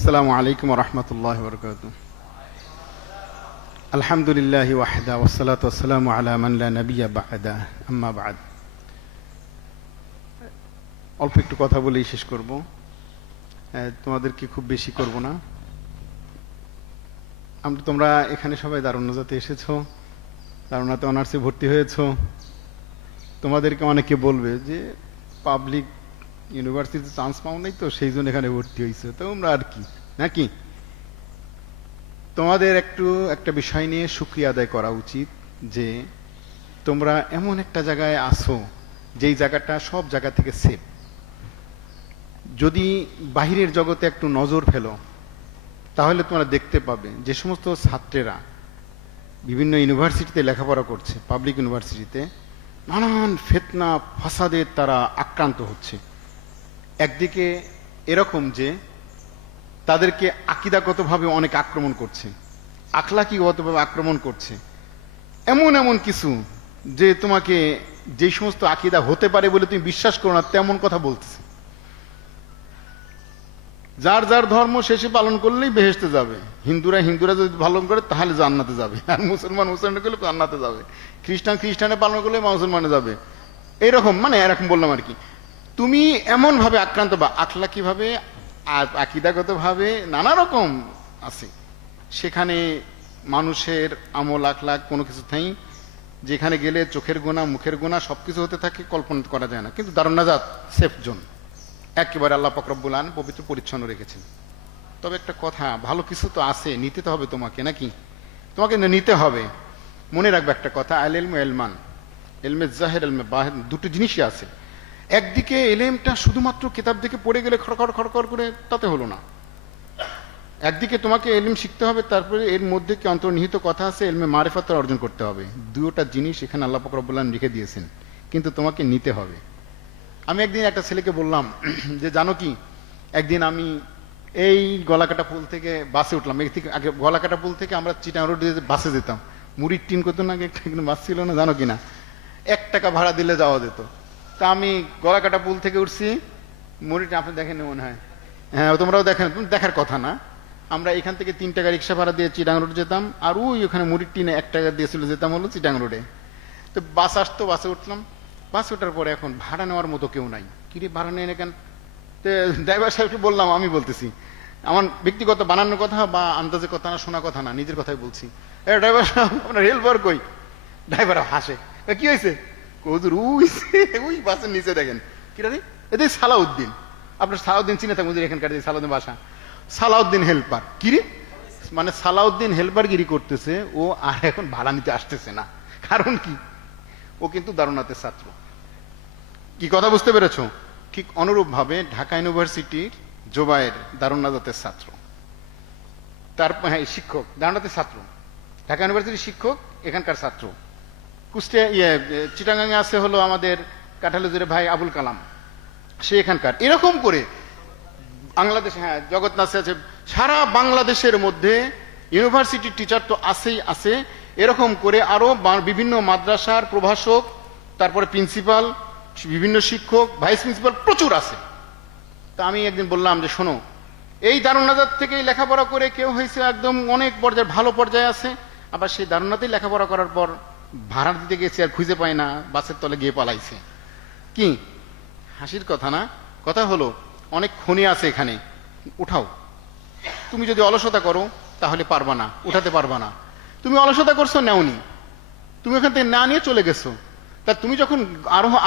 আসসালামু আলাইকুম ওয়া রাহমাতুল্লাহি ওয়া বারাকাতুহু। আলহামদুলিল্লাহি ওয়াহদা ওয়াসসালাতু ওয়াসসালামু আলা মান লা নাবিয়্যা বা'দা, আম্মা বা'দ। অল্প একটু কথা বলেই শেষ করব, তোমাদেরকে খুব বেশি করব না। তোমরা এখানে সবাই দারুন নাজাতে এসেছো, দারুনাতে অনার্সে ভর্তি হয়েছো। তোমাদেরকে অনেকে বলবে যে পাবলিক ইউনিভার্সিটিতে চান্স পাও নাই তো সেই জন্য এখানে ভর্তি হয়েছে, তোমরা আর কি নাকি। তোমাদের একটা বিষয় নিয়ে শুকরিয়া আদায় করা উচিত যে তোমরা এমন একটা জায়গায় আসো যেই জায়গাটা সব জায়গা থেকে সেফ। যদি বাহিরের জগতে একটু নজর ফেলো তাহলে তোমরা দেখতে পাবে যে সমস্ত ছাত্রেরা বিভিন্ন ইউনিভার্সিটিতে লেখাপড়া করছে, পাবলিক ইউনিভার্সিটিতে নানান ফিতনা ফাসাদের তারা আক্রান্ত হচ্ছে। একদিকে এরকম যে তাদেরকে আকীদাগতভাবে অনেক আক্রমণ করছে, আখলাকিগতভাবে আক্রমণ করছে, এমন এমন কিছু যে তোমাকে যে সমস্ত আকীদা হতে পারে বলে তুমি বিশ্বাস করো না তেমন কথা বলতেছে। যার যার ধর্ম শেষে পালন করলেই বেহেশতে যাবে। হিন্দুরা যদি পালন করে তাহলে জান্নাতে যাবে, আর মুসলমান করলে জান্নাতে যাবে, খ্রিস্টানে পালন করলে মুসলমানে যাবে। এরকম এরকম বললাম আর কি। তুমি এমন ভাবে আক্রান্ত বা আখলাকি ভাবে আর আকীদাগত ভাবে নানা রকম আছে, সেখানে মানুষের আমল আখলাক কোনো কিছু নেই, যেখানে গেলে চোখের গোনা মুখের গোনা সবকিছু হতে থাকে, কল্পনা করা যায় না। কিন্তু দারুন নাজাত সেফ জোন, একেবারে আল্লাহ পাক রব্বুল আলামিন পবিত্র পরিচ্ছন্ন রেখেছেন। তবে একটা কথা, ভালো কিছু তো আছে, নিতে তো হবে তোমাকে, নাকি? তোমাকে নিতে হবে। মনে রাখবে একটা কথা, আল ইলমু ইলমান, ইলমে জাহির ইলমে বাতিন, দুটো জিনিসই আছে। একদিকে এলেমটা শুধুমাত্র কিতাব থেকে পড়ে গেলে খড়খড় করে তাতে হলো না। একদিকে তোমাকে এলিম শিখতে হবে, তারপরে এর মধ্যে কি অন্তর্নিহিত কথা আছে, এলমে মারিফাত অর্জন করতে হবে। দুটোটা জিনিস এখানে আল্লাহ পাক রব্বুল আলামিন লিখে দিয়েছেন, কিন্তু তোমাকে নিতে হবে। আমি একদিন একটা ছেলেকে বললাম যে জানো কি, একদিন আমি এই গলাকাটা পুল থেকে বাসে উঠলাম। আগে গলাকাটা পুল থেকে আমরা চিটাং রোড দিয়ে বাসে যেতাম, মুড়ির টিন করতো না, একটা বাস ছিল না জানো কিনা, 1 টাকা ভাড়া দিলে যাওয়া যেত। তা আমি গলাকাটা পুল থেকে উঠছি, মুড়িটা আপনি দেখেন মনে হয়, হ্যাঁ তোমরাও দেখেন, দেখার কথা না। আমরা এখান থেকে 3 টাকা রিক্সা ভাড়া দিয়ে চিটাং রোড যেতাম, আর ওখানে মুড়ির টিনে 1 টাকা দিয়েছিল, যেতাম হলো চিটাং রোডে। তো বাস আসতো, বাসে উঠলাম। বাসে ওঠার পরে এখন ভাড়া নেওয়ার মতো কেউ নাই। কিরে ভাড়া নেই না কেন? তো ড্রাইভার সাহেবকে বললাম, আমি বলতেছি, আমার ব্যক্তিগত বানানোর কথা বা আন্দাজে কথা না, শোনা কথা না, নিজের কথাই বলছি। ড্রাইভার সাহেব আপনার হেল্পার কই? ড্রাইভার হাসে, কি হয়েছে? ওই বাসের নিচে দেখেন কিরা রে, এদের সালাউদ্দিন। আপনার সালাউদ্দিন চিনে থাকবেন, এখানকার যে সালাউদ্দিন বাসা, সালাউদ্দিন হেল্পার। কিরে সালাউদ্দিন হেল্পার গিরি করতেছে ও, আর এখন ভাড়া নিতে আসতেছে না। কারণ কি? ও কিন্তু দারুনাতের ছাত্র। কি কথা বুঝতে পেরেছো? ঠিক অনুরূপ ভাবে ঢাকা ইউনিভার্সিটির জোবায়ের দারুন নাজাতের ছাত্র, তারপর হ্যাঁ শিক্ষক, দারুনাতের ছাত্র, ঢাকা ইউনিভার্সিটির শিক্ষক, এখানকার ছাত্র। কুষ্টিয়া চিটাগাঙে আছে হলো আমাদের কাঁঠালুজুরের ভাই আবুল কালাম, সে এখানকার। এরকম করে বাংলাদেশে, হ্যাঁ জগন্নাথ আছে, সারা বাংলাদেশের মধ্যে ইউনিভার্সিটির টিচার তো আছেই আছে। এরকম করে আরো বিভিন্ন মাদ্রাসার প্রভাষক, তারপরে প্রিন্সিপাল, বিভিন্ন শিক্ষক, ভাইস প্রিন্সিপাল প্রচুর আছে। তা আমি একদিন বললাম যে শোনো, এই দারুন নাজাত থেকেই লেখাপড়া করে কেউ হয়েছে একদম অনেক পর্যায়ে, ভালো পর্যায়ে আছে, আবার সেই দারুনাতেই লেখাপড়া করার পর ভাড়া দিতে গেছে আর খুঁজে পায় না, বাসের তলে গিয়ে পালাইছে। কি হাসির কথা না? কথা হলো অনেক খনি আছে এখানে, উঠাও। তুমি যদি অলসতা করো তাহলে পারবা না, উঠাতে পারবা না। তুমি অলসতা করছো, নেওনি, তুমি ওখান থেকে না নিয়ে চলে গেছো। তা তুমি যখন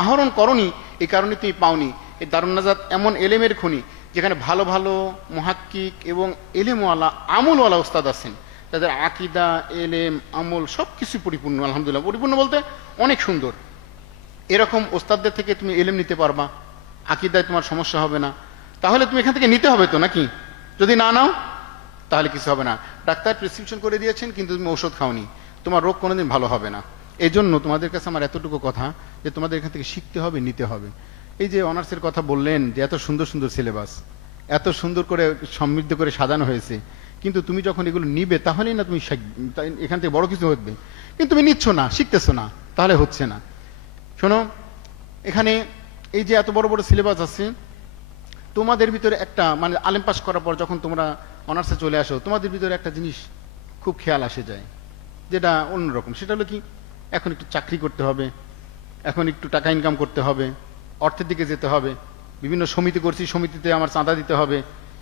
আহরণ করনি, এই কারণে তুমি পাওনি। এই দারুন নাজাত এমন এলেমের খনি, যেখানে ভালো ভালো মুহাক্কিক এবং এলেমওয়ালা আমলওয়ালা ওস্তাদ আছেন, তাদের আকীদা এলেম আমল সবকিছু পরিপূর্ণ। আলহামদুলিল্লাহ, পরিপূর্ণ বলতে অনেক সুন্দর। এরকম ওস্তাদদের থেকে তুমি এলেম নিতে পারবা, আকীদায় তোমার সমস্যা হবে না। তাহলে তুমি এখান থেকে নিতে হবে তো, নাকি? যদি না নাও তাহলে কিছু হবে না। ডাক্তার প্রেসক্রিপশন করে দিয়েছেন, কিন্তু তুমি ঔষধ খাওনি, তোমার রোগ কোনোদিন ভালো হবে না। এই জন্য তোমাদের কাছে আমার এতটুকু কথা যে তোমাদের এখান থেকে শিখতে হবে, নিতে হবে। এই যে অনার্সের কথা বললেন, যে এত সুন্দর সুন্দর সিলেবাস, এত সুন্দর করে সমৃদ্ধ করে সাজানো হয়েছে, কিন্তু তুমি যখন এগুলো নিবে তাহলেই না তুমি এখান থেকে বড় কিছু হবে। কিন্তু তুমি নিচ্ছ না, শিখতেছো না, তাহলে হচ্ছে না। শোনো, এখানে এই যে এত বড় বড় সিলেবাস আছে, তোমাদের ভিতরে একটা মানে আলেম পাস করার পর যখন তোমরা অনার্সে চলে আসো, তোমাদের ভিতরে একটা জিনিস খুব খেয়াল আসে যায়, যেটা অন্যরকম। সেটা হলো কি, এখন একটু চাকরি করতে হবে, এখন একটু টাকা ইনকাম করতে হবে, অর্থের দিকে যেতে হবে, বিভিন্ন সমিতি করছি, সমিতিতে আমার চাঁদা দিতে হবে,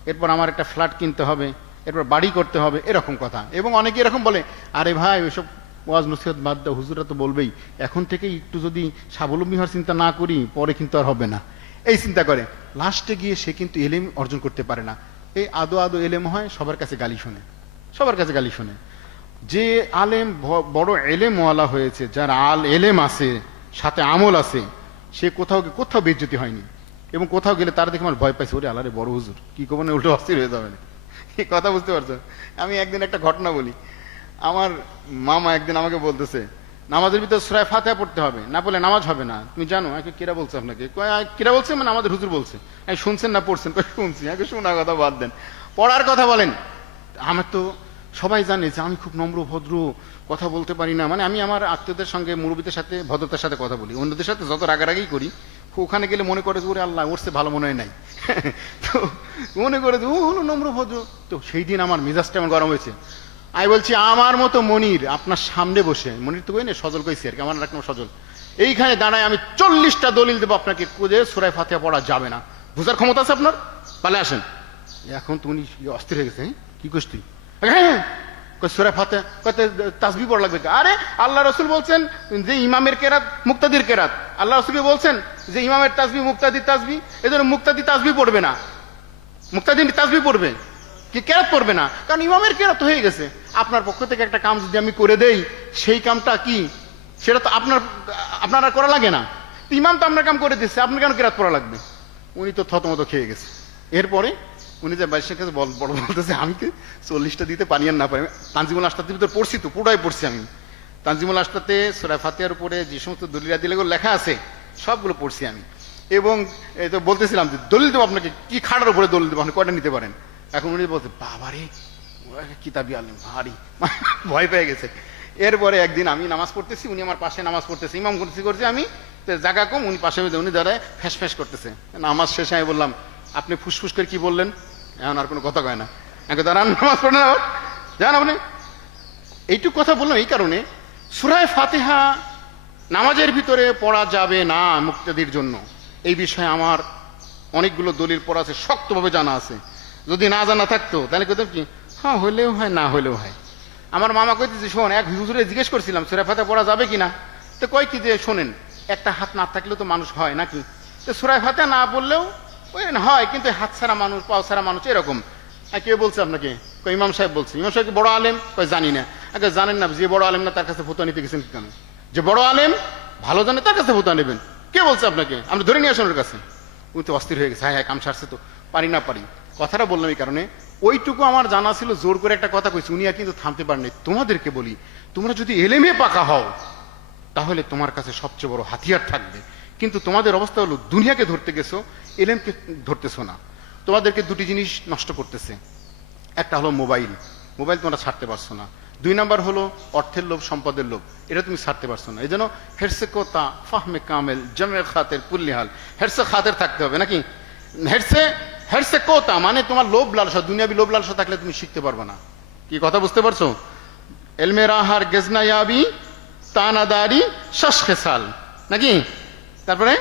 এরপর আমার একটা ফ্ল্যাট কিনতে হবে, এরপর বাড়ি করতে হবে, এরকম কথা। এবং অনেকে এরকম বলে, আরে ভাই ওইসব ওয়াজ নসিহত বাদ দাও, হুজুরা তো বলবেই, এখন থেকে একটু যদি স্বাবলম্বী হওয়ার চিন্তা না করি পরে কিন্তু আর হবে না, এই চিন্তা করে লাস্টে গিয়ে সে কিন্তু এলেম অর্জন করতে পারে না। এই আদো আদো এলেম হয়, সবার কাছে গালি শোনে, সবার কাছে গালি শোনে। যে আলেম বড় এলেমওয়ালা হয়েছে, যার এলেম আছে সাথে আমল আছে, সে কোথাও বেজ্জতি হয়নি, এবং কোথাও গেলে তারা দেখে আমার ভয় পাইছে, ওরে আল্লাহ রে বড় হুজুর কি কব না, উল্টো অস্থির হয়ে যাবে। এই কথা বুঝতে পারছো? আমি একদিন একটা ঘটনা বলি। আমার মামা একদিন আমাকে বলতেছে, নামাজের ভিতরে সূরা ফাতিহা পড়তে হবে, না বলে নামাজ হবে না। তুমি জানো? কিরা বলছে আপনাকে? কিরা বলছে? মানে আমাদের হুজুর বলছে। শুনছেন না পড়ছেন? শুনছি। শোনা কথা বাদ দেন, পড়ার কথা বলেন। আমার তো সবাই জানে যে আমি খুব নম্র ভদ্র, কথা বলতে পারি না। মানে আমি আমার আত্মীয়দের সঙ্গে, মুরব্বীদের সাথে ভদ্রতার সাথে কথা বলি, অন্যদের সাথে যত রাগারাগি করি, ওখানে গেলে মনে করে যে ওরে আল্লাহ ওর চেয়ে ভালো মনে হয় নাই। তো মনে করে যে ও হলো নম্র ভদ্র। তো সেই দিন আমার মেজাজটা এমন গরম হয়েছে। আমি বলছি, আমার মতো মনির আপনার সামনে বসে, মনির তো কই না, সজল কইছি আর কি, আমার রাখলাম সজল, এইখানে দাঁড়ায় আমি 40টা দলিল দেবো আপনাকে যে সূরা ফাতিহা পড়া যাবে না। বুঝার ক্ষমতা আছে আপনার? পালে আসেন। এখন তো উনি অস্থির হয়ে গেছে, কি কইস তুই? হ্যাঁ, সূরা ফাতিহা তাসবিহ পড়া লাগবে। আরে আল্লাহ রাসূল বলছেন যে ইমামের কেরাত মুক্তাদির কেরাত, আল্লাহ রাসূল বলছেন যে ইমামের তাসবিহ মুক্তাদির তাসবিহ, এজন্য মুক্তাদি তাসবিহ পড়বে না, মুক্তাদি তাসবিহ পড়বে কি কেরাত পড়বে না, কারণ ইমামের কেরাত হয়ে গেছে। আপনার পক্ষ থেকে একটা কাম যদি আমি করে দেই, সেই কামটা কি, সেটা তো আপনার আর করা লাগে না। ইমাম তো আপনার কাম করে দিচ্ছে, আপনার কেন কেরাত পড়া লাগবে? উনি তো থতমত খেয়ে গেছে। এরপরে উনি যে বাইশের কাছে বড় বলতেছে, আমি কি 40টা দিতে পারি আর না পারি। তানজিমুল আশতাতের ভিতরে পড়ছি, তো পুরাই পড়ছি আমি। তানজিমুল আশতাতে সূরা ফাতিহার উপরে যে সমস্ত দলিলাদিগুলো লেখা আছে সবগুলো পড়ছি আমি। এবং তো বলতেছিলাম যে দলিল দেবো আপনাকে, কি খাড়ার উপরে দলিল দেবো, আপনি কয়টা নিতে পারেন? এখন উনি বলছে, বাবারে কিতাবি আলেম, ভারী ভয় পেয়ে গেছে। এরপরে একদিন আমি নামাজ পড়তেছি, উনি আমার পাশে নামাজ পড়তেছে, ইমাম করছি আমি, জায়গা কম, উনি পাশে, উনি দাঁড়ায় ফ্যাস ফ্যাস করতেছে। নামাজ শেষে আমি বললাম, আপনি ফুসফুস করে কি বললেন? এখন আর কোনো কথা কয় না, এখন দাঁড়ান, নামাজ পড়েন আবার জান আপনি। এইটুকু কথা বললাম এই কারণে, সূরা ফাতিহা নামাজের ভিতরে পড়া যাবে না মুক্তাদির জন্য, এই বিষয়ে আমার অনেকগুলো দলিল পড়া আছে, শক্তভাবে জানা আছে। যদি না জানা থাকতো তাহলে কইতাম কি, হ্যাঁ হইলেও হয় না হইলেও হয়। আমার মামা কইতেছে, শোন, এক হুজুরে জিজ্ঞেস করছিলাম সূরা ফাতিহা পড়া যাবে কিনা, তো কয় কি যে শোনেন, একটা হাত না থাকলেও তো মানুষ হয় নাকি, তো সূরা ফাতিহা না বললেও হয়, কিন্তু হাত ছাড়া মানুষ, পাও ছাড়া মানুষ, এরকম। কে বলছে আপনাকে? কই ইমাম সাহেব বলছে। ইমাম সাহেব বড় আলেম? কই জানি না। আগে জানেন না, যে বড় আলেম না তার কাছে ফতোয়া নিতে গেছেন কেন? যে বড় আলেম ভালো জানে তার কাছে ফতোয়া নেবেন? কে বলছে আপনাকে? আমরা ধরে নিয়ে আসেন ওর কাছে। উনি তো অস্থির হয়ে গেছে, হ্যাঁ হ্যাঁ কাম সারছে তো, পারি না পারি। কথাটা বললাম এই কারণে, ওইটুকু আমার জানা ছিল, জোর করে একটা কথা কইছি, উনি আর কিন্তু থামতে পারেনি। তোমাদেরকে বলি, তোমরা যদি এলেমে পাকা হও তাহলে তোমার কাছে সবচেয়ে বড় হাতিয়ার থাকবে। কিন্তু তোমাদের অবস্থা হলো, দুনিয়াকে ধরতে গেছো, এলেমকে ধরতেছো না। তোমাদেরকে দুটি জিনিস নষ্ট করতেছে। একটা হলো মোবাইল, মোবাইল তোমরা ছাড়তে পারছো না। 2 নাম্বার হলো অর্থের লোভ, সম্পদের লোভ, এটা তুমি ছাড়তে পারছো না। এই জন্য হেরসে কোতা ফাহমে কামেল জমে খাতের পুল্লিহাল, হেরসে খাতের থাকতে হবে নাকি? হেরসে কোতা মানে তোমার লোভ লালসা, দুনিয়াবি লোভ লালসা থাকলে তুমি শিখতে পারবে না। কি কথা বুঝতে পারছো? এলমে রাহার গেজনা ইয়াবি তানাদারি শাস খেসাল নাকি? তারপরে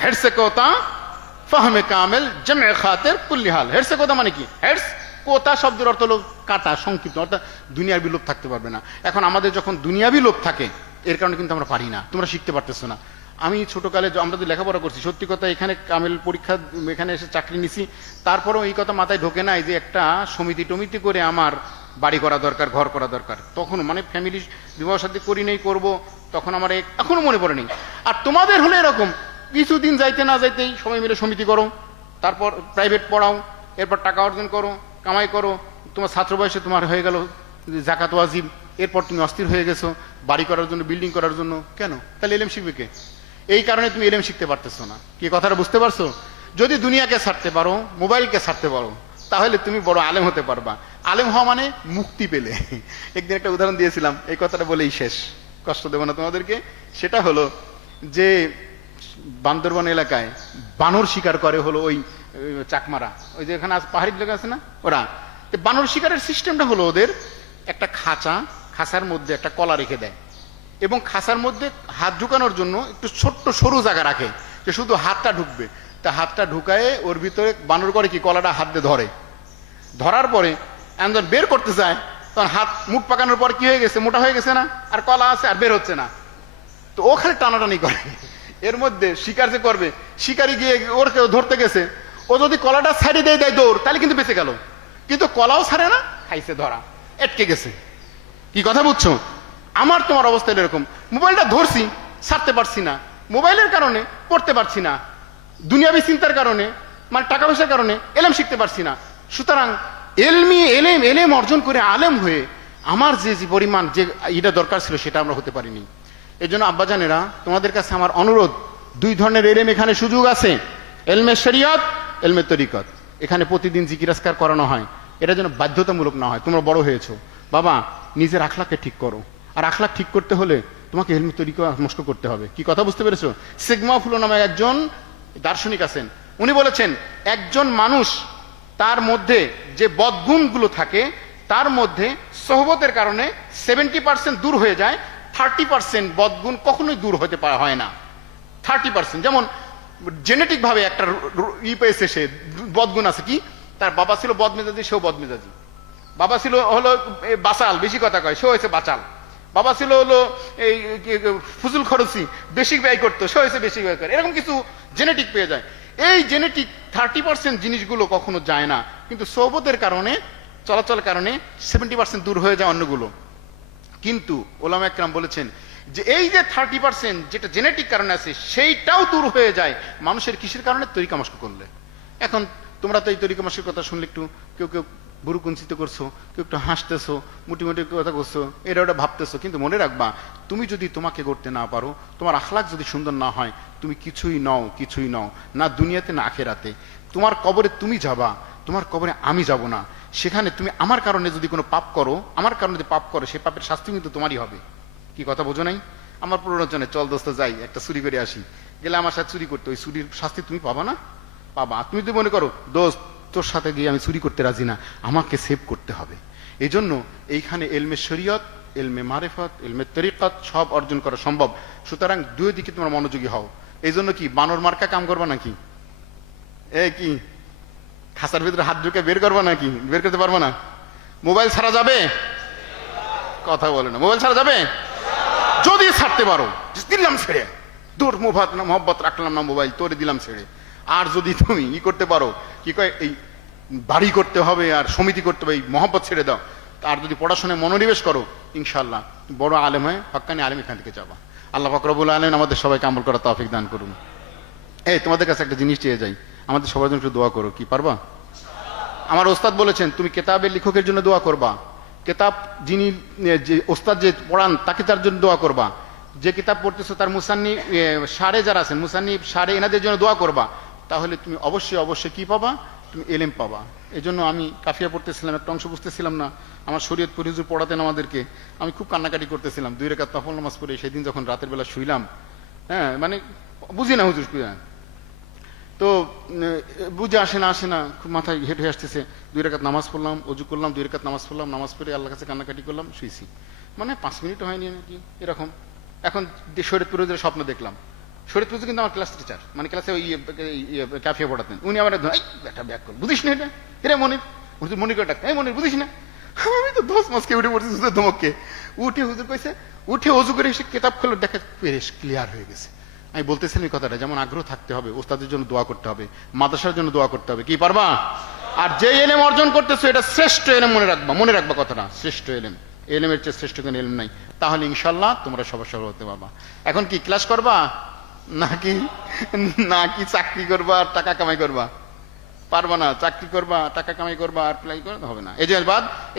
হেরসে কোতা ফাহমে কামেল জমে খাতের পুল্লিহাল। হেরসে কোতা মানে কি? হেরস কোতা শব্দের অর্থ হলো কাটা, সংক্ষিপ্ত, অর্থাৎ দুনিয়াবি লোভ থাকতে পারবে না। এখন আমাদের যখন দুনিয়াবি লোভ থাকে, এর কারণে কিন্তু আমরা পারি না, তোমরা শিখতে পারতেছো না। আমি ছোটকালে আমরা তো লেখাপড়া করছি, সত্যি কথা, এখানে কামেল পরীক্ষা, এখানে এসে চাকরি নিছি, তারপরেও এই কথা মাথায় ঢোকে নাই যে একটা সমিতি টমিতি করে আমার বাড়ি করা দরকার, ঘর করা দরকার। তখন মানে ফ্যামিলি বিবাহ শাদী করি নেই, করবো, তখন আমার এখনো মনে পড়ে নেই। আর তোমাদের হলে এরকম, কিছুদিন যাইতে না যাইতেই সবাই মিলে সমিতি করো, তারপর প্রাইভেট পড়াও, এরপর টাকা অর্জন করো, কামাই করো, তোমার ছাত্র বয়সে তোমার হয়ে গেল জাকাত ওয়াজিব, এরপর তুমি অস্থির হয়ে গেছো বাড়ি করার জন্য, বিল্ডিং করার জন্য। কেন? তাহলে এলেম শিখবে কে? এই কারণে তুমি এলেম শিখতে পারতেছো না। কি কথাটা বুঝতে পারছো? যদি দুনিয়াকে ছাড়তে পারো, মোবাইলকে ছাড়তে পারো, তাহলে তুমি বড় আলেম হতে পারবা। আলেম হওয়া মানে মুক্তি পেলে। একদিন একটা উদাহরণ দিয়েছিলাম, এই কথাটা বলেই শেষ, কষ্ট দেবো না তোমাদেরকে। সেটা হলো যে বান্দরবান এলাকায় বানর শিকার করে হলো ওই চাকমারা, ওই যে এখানে পাহাড়ি এলাকা আছে না, ওরা বানর শিকারের সিস্টেমটা হলো ওদের একটা খাঁচার মধ্যে একটা কলা রেখে দেয় এবং খাঁচার মধ্যে হাত ঢুকানোর জন্য একটু ছোট্ট সরু জায়গা রাখে যে শুধু হাতটা ঢুকবে, তা হাতটা ঢুকায়ে ওর ভিতরে বানর করে কি কলাটা হাত দিয়ে ধরে, ধরার পরে একজন বের করতে যায় তখন হাত মুখ পাকানোর পর কি হয়ে গেছে, মোটা হয়ে গেছে না, আর কলা আছে আর বের হচ্ছে না, তো ও খালি টানাটানি করে। এর মধ্যে শিকার যে করবে, শিকারি গিয়ে ওর কেউ ধরতে গেছে, ও যদি কলাটা ছাড়িয়ে দেয় দৌড় তাহলে কিন্তু বেঁচে গেল, কিন্তু কলাও ছাড়ে না, খাইছে ধরা, এটকে গেছে। কি কথা বুঝছো? আমার তোমার অবস্থা এরকম, মোবাইলটা ধরছি ছাড়তে পারছি না, মোবাইলের কারণে পড়তে পারছি না, দুনিয়াবি চিন্তার কারণে মানে টাকা পয়সার কারণে এলেম শিখতে পারছি না। সুতরাং এলেম অর্জন করে আলেম হয়ে আমার যে পরিমাণ যে এটা দরকার ছিল সেটা আমরা হতে পারিনি। এই জন্য আব্বাজানেরা তোমাদের কাছে আমার অনুরোধ, দুই ধরনের এলেম এখানে সুযোগ আছে, এলমে শরিয়ত, এলমে তরিকত। এখানে প্রতিদিন জিকির আজকার করানো হয়, এটা যেন বাধ্যতামূলক না হয়। তোমরা বড় হয়েছো বাবা, নিজের আখলাকে ঠিক করো, আর আখলাক ঠিক করতে হলে তোমাকে এলমে তরিকত মস্ক করতে হবে। কি কথা বুঝতে পেরেছো? সিগমা ফুলো নামে একজন দার্শনিক আছেন, উনি বলেছেন একজন মানুষ তার মধ্যে যে বদগুণগুলো থাকে তার মধ্যে সোহবতের কারণে 70% দূর হয়ে যায়, 30% বদগুণ কখনোই দূর হতে হয় না। 30% যেমন জেনেটিক ভাবে একটা পেয়েছে, সে বদগুণ আছে, কি তার বাবা ছিল বদমেজাজি, সেও বদমেজাজি, বাবা ছিল হলো বাচাল, বেশি কথা কয়, সে হয়েছে বাচাল, বাবা ছিল হলো এই ফুজুল খরচি, বেশি ব্যয় করতো, সে হয়েছে বেশি ব্যয় করে, এরকম কিছু জেনেটিক পেয়ে যায়। এই জেনেটিক 30% জিনিসগুলো কখনো যায় না, কিন্তু সোহবতের কারণে চলাচলের কারণে 70% দূর হয়ে যায় অন্যগুলো। কিন্তু ওলামা একরাম বলেছেন যে এই যে 30% যেটা জেনেটিক কারণে আছে সেইটাও দূর হয়ে যায় মানুষের কিসের কারণে? তরিকা মস্ক করলে। এখন তোমরা তো এই তরিকা মস্কের কথা শুনলে একটু কেউ কেউ বুড়ো কুঞ্চিত করছো, কেউ একটু হাসতেছো, মুটি কথা করছো, এটা ওটা ভাবতেছো, কিন্তু মনে রাখবা তুমি যদি তোমাকে করতে না পারো, তোমার আখলাক যদি সুন্দর না হয়, তুমি কিছুই নও না দুনিয়াতে না আখেরাতে। তোমার কবরে তুমি যাবা, তোমার কবরে আমি যাব না। সেখানে তুমি আমার কারণে যদি কোনো পাপ করো, আমার কারণে যদি পাপ করো, সেই পাপের শাস্তি কিন্তু তোমারই হবে। কি কথা বোঝো নাই? আমার প্ররোচনে চল দোস্ত যাই একটা চুরি করে আসি, গেলে আমার সাথে চুরি করতে, ওই চুরির শাস্তি তুমি পাবা না? পাবা। তুমি যদি মনে করো দোস্ত তোর সাথে গিয়ে আমি চুরি করতে রাজি না, আমাকে সেভ করতে হবে। এই জন্য এইখানে এলমে শরিয়ত, এলমে মারেফত, এলমে তরিকত সব অর্জন করা সম্ভব। সুতরাং দুই দিকে তোমরা মনোযোগী হও। এই জন্য কি বানর মার্কা কাম করবা নাকি? কি খাসার ভিতরে হাত ঢুকে বের করবা নাকি? বের করতে পারবো না? মোবাইল ছাড়া যাবে? কথা বলে না। মোবাইল ছাড়া যাবে? যদি ছাড়তে পারো দিলাম ছেড়ে, তোর মোহাব্বত রাখলাম না মোবাইল, তোরে দিলাম ছেড়ে। আর যদি তুমি করতে পারো, কি কয় এই বাড়ি করতে হবে আর সমিতি করতে হবে, এই মহব্বত ছেড়ে দাও। আর যদি পড়াশোনায় মনোনিবেশ করো, ইনশাল্লাহ বড় আলেম হয়, হক্কানি আলেম এখান থেকে যাবা। আল্লাহ পাক রব্বুল আলামিন আমাদের সবাইকে আমল করার তৌফিক দান করুন। তোমাদের কাছে একটা জিনিস চেয়ে যাই, আমাদের সবার জন্য একটু দোয়া করো। কি পারবা? আমার ওস্তাদ বলেছেন তুমি কেতাবের লেখকের জন্য দোয়া করবা, কেতাব যিনি যে ওস্তাদ যে পড়ান তাকে তার জন্য দোয়া করবা, যে কিতাব পড়তেছো তার মুসান্নি সারে যারা আছেন, মুসান্নি সারে এনাদের জন্য দোয়া করবা। তাহলে তুমি অবশ্যই কি পাবা? তুমি এলেম পাবা। এই জন্য আমি কাফিয়া পড়তেছিলাম, একটা অংশ বুঝতেছিলাম না, আমার শরীয়তপুর হুজুর পড়াতেন আমাদেরকে, আমি খুব কান্নাকাটি করতেছিলাম 2 রাকাত নফল নামাজ পড়ে। সেদিন যখন রাতের বেলা শুইলাম, মানে বুঝি না হুজুর, তো বুঝে আসে না, খুব মাথায় হেঁট হয়ে আসতেছে। 2 রাকাত নামাজ পড়লাম, অজু করলাম, 2 রাকাত নামাজ পড়লাম, নামাজ পড়ে আল্লাহর কাছে কান্নাকাটি করলাম, শুয়েছি। মানে 5 মিনিট হয়নি নাকি এরকম। এখন শরীয়তপুর হুজুরের স্বপ্ন দেখলাম। শরীয়তপুর হুজুর কিন্তু আমার ক্লাস টিচার, মানে ক্লাসে কাফিয়া পড়াতেন। উনি আমার একটা ব্যাক করুন, বুঝিস না এটা? এরা মনির করে ডাকতেন, মনির বুঝিস না? আমি তো 10 মাসকে উঠে পড়ছি হুজুর ধমককে। উঠে হুজুর কইছে, উঠে অজু করে এসে কিতাব খুলে দেখা ক্লিয়ার হয়ে গেছে। আমি বলতেছিলাম এই কথাটা, যেমন আগ্রহ থাকতে হবে, ওস্তাদের জন্য দোয়া করতে হবে, মাদ্রাসার জন্য দোয়া করতে হবে। কি পারবা? আর যে এলেম অর্জন করতেছো এটা শ্রেষ্ঠ এলেম, মনে রাখবা কথাটা, শ্রেষ্ঠ এলেম। এলেমের চেয়ে শ্রেষ্ঠ কোনো এলেম নাই। তাহলে ইনশাল্লাহ তোমরা সবার হতে পারবা। এখন কি ক্লাস করবা নাকি চাকরি করবা আর টাকা কামাই করবা? পারবা না। চাকরি করবা, টাকা কামাই করবা আর প্লাই করতে হবে না। এই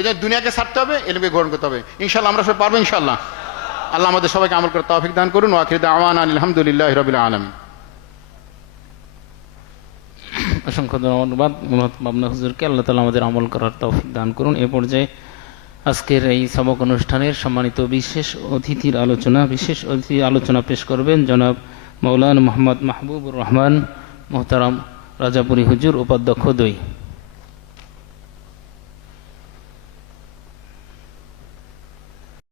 যে দুনিয়াকে ছাড়তে হবে, এলেমকে গ্রহণ করতে হবে। ইনশাল্লাহ আমরা সব পারবো ইনশাল্লাহ। আল্লাহ আমাদের সবাইকে আমল করে তৌফিক দান করুন। ওয়া আখিরু দাওয়ানা আলহামদুলিল্লাহি রাব্বিল আলামিন। অসংখ্য ধন্যবাদ মামুন হুজুরকে। আল্লাহ তাআলা আমাদের আমল করার তৌফিক দান করুন। এ পর্যায়ে আজকের এই সবক অনুষ্ঠানের সম্মানিত বিশেষ অতিথির আলোচনা পেশ করবেন জনাব মৌলানা মোহাম্মদ মাহবুবুর রহমান মোহতারাম রাজাপুরী হুজুর, উপাধ্যক্ষ 2।